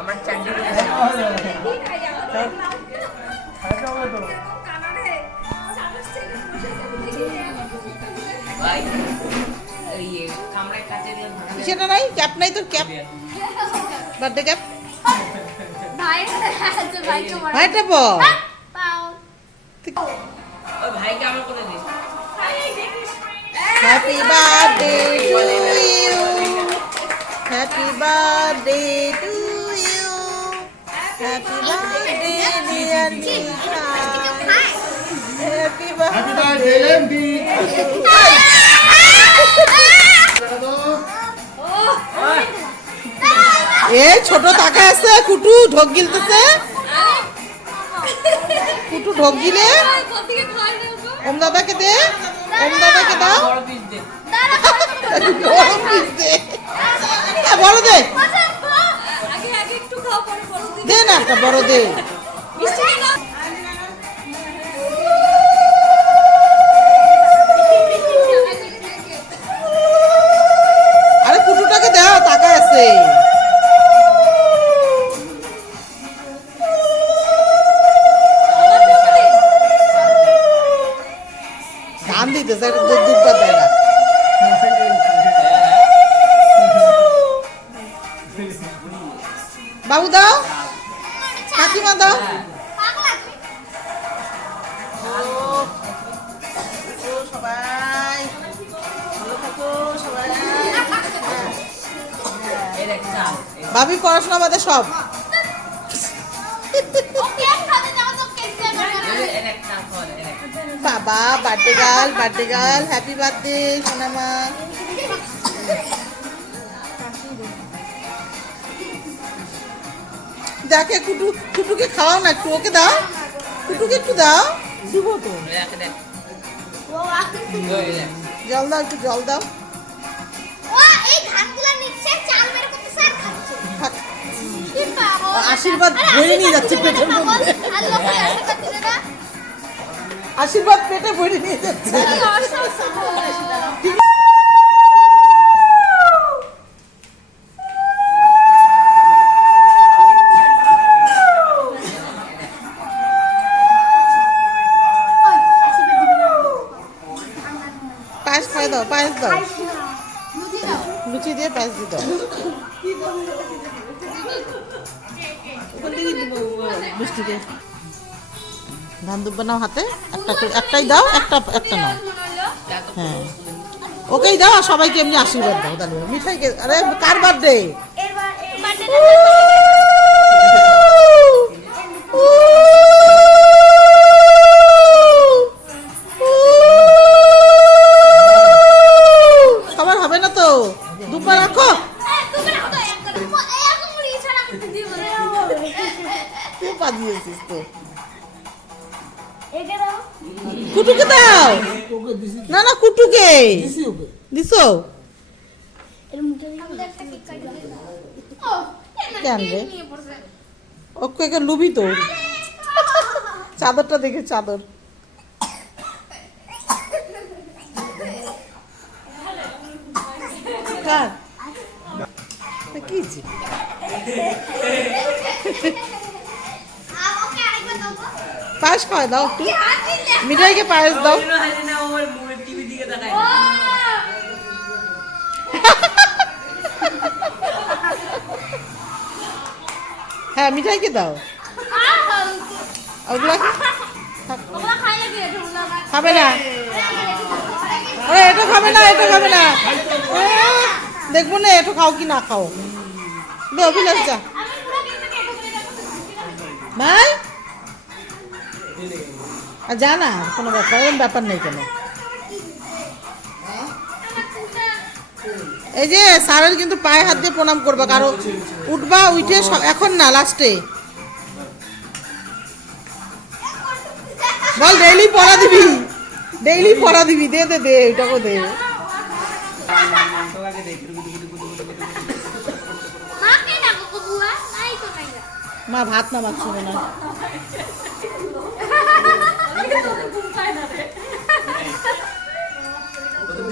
আমার সেটা নাই ক্যাপ নাই তোর ক্যাপ বার্থডে ক্যাপ ভাইটা ওই ভাইকে আমার করে this happy birthday to you happy birthday to you happy birthday dear Nisha happy birthday লেম্বি এ, ছোট টাকা আছে, কুটু, ঢোক গিলতেছে। কোথেকে ওম দাদাকে দে। ওম দাদাকে দাও। বড় পিস দে বড় দে হ্যাঁ, বড় দে দে না একটা বড় দে। দেয় না। বাবু দাও। কাকিমা দাও। ভাবি পড়াশোনা বাদে সব। বাবা birthday girl birthday girl happy birthday সোনামা। দেখে কুটু কুটুকে খাওয়াও না একটু ওকে দাও। কুটুকে একটু দাও। দিব তো জল দাও একটু জল দাও। আশীর্বাদ বয়ে নিয়ে যাচ্ছে পেটের মধ্যে। আশীর্বাদ পেটে ভরে নিয়ে যাচ্ছে। পায়েস খাই দাও পায়েস দাও। লুচি দিয়ে পায়েস দিয়ে দাও ওখান থেকেই মিষ্টি দিয়ে ধান দুব্বা নাও হাতে একটা করে একটাই দাও একটা একটা নাও। হ্যাঁ। ওকেই দাও আর সবাইকে এমনি আশীর্বাদ দাও তাহলে মিঠাই কে আরে কার বার্থডে সবার কুটুকে দাও। না না কুটুকে। দিছি? ওকে লুবি তো। চাদরটা দেখে চাদর। কার? কি? পায়েস খাওয়াই দাও একটু। মিঠাইকে পায়েস দাও। ওর টিভি দিকে তাকায়। হ্যাঁ মিঠাইকে দাও। ওগুলা খাবে না। আরে এটা খাবে না এটা খাবে না। দেখব না এটা খাও কি না খাও। দে অভিলাষ যা। ভাই? আর যা না কোনো ব্যাপার এরকম ব্যাপার নেই কেন। এই যে স্যারের কিন্তু পায়ে হাত দিয়ে প্রণাম করবা কারও উঠবা উঠে এখন না লাস্টে বল ডেইলি পড়া দিবি? ডেইলি পড়া দিবি দে দে দে এটাকে দে। মা ভাত না মাছ না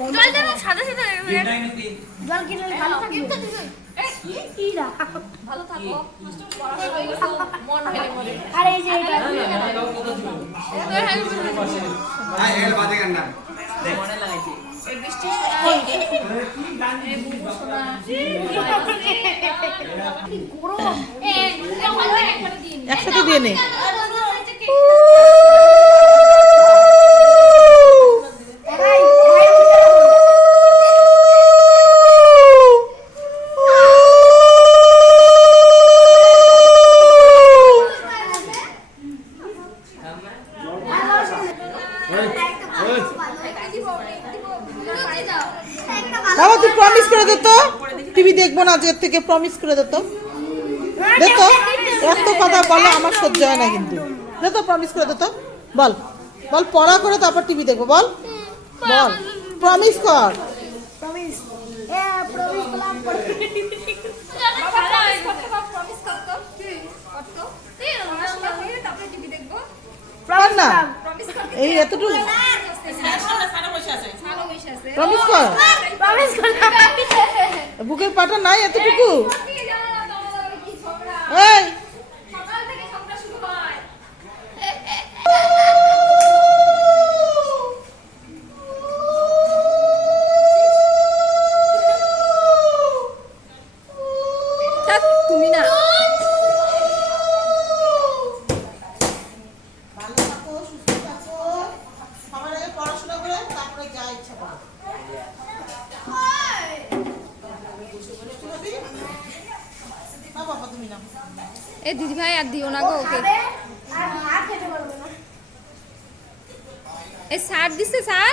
যাচ্ছে হবে না জল দেন সাদা সাদা জল কিনলে ভালো থাকবে ভালো থাকব মন আরে এই যে মনে লাগাইছে একসাথে দিয়ে নে বাবা তুই প্রমিস করে দে তো টিভি দেখব না আজকের থেকে প্রমিস করে দে তো। দে তো। এত কথা বলো আমার সহ্য হয় না কিন্তু। দে প্রমিস করে দিত বল। বল পড়া করে তারপর টিভি দেখব বল। বল। প্রমিস কর। কর না। এই এতটুকু। প্রমিস কর। বুকের পাটা নাই এতটুকু? এই এ দিদি ভাই আর দিও না গো ওকে। এ সার দিছে স্যার